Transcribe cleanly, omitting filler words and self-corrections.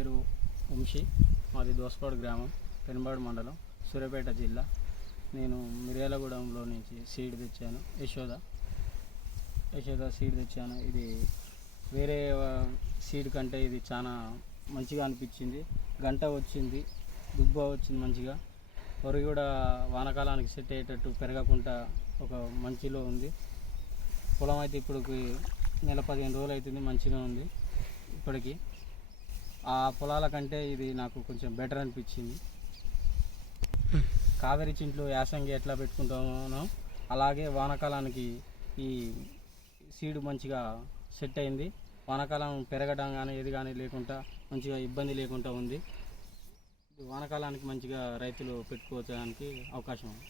పేరు వంశీ, మాది దోసపాడు గ్రామం, పెనుబాడు మండలం, సూర్యాపేట జిల్లా. నేను మిర్యాలగూడెంలో నుంచి సీడ్ తెచ్చాను, యశోద సీడ్ తెచ్చాను. ఇది వేరే సీడ్ కంటే ఇది చాలా మంచిగా అనిపించింది. గంట వచ్చింది, దుబ్బ వచ్చింది మంచిగా. వరి కూడా వానాకాలానికి సెట్ అయ్యేటట్టు పెరగకుండా ఒక మంచిలో ఉంది. పొలం అయితే ఇప్పుడు నెల 15 రోజులు అవుతుంది, మంచిగా ఉంది. ఇప్పటికీ ఆ పొలాల కంటే ఇది నాకు కొంచెం బెటర్ అనిపించింది. కావేరి చింట్లు యాసంగి ఎట్లా పెట్టుకుంటామో అలాగే వానాకాలానికి ఈ సీడ్ మంచిగా సెట్ అయింది. వానాకాలం పెరగడం కానీ ఏది కానీ లేకుండా మంచిగా ఇబ్బంది లేకుండా ఉంది. వానాకాలానికి మంచిగా రైతులు పెట్టుకోవడానికి అవకాశం ఉంది.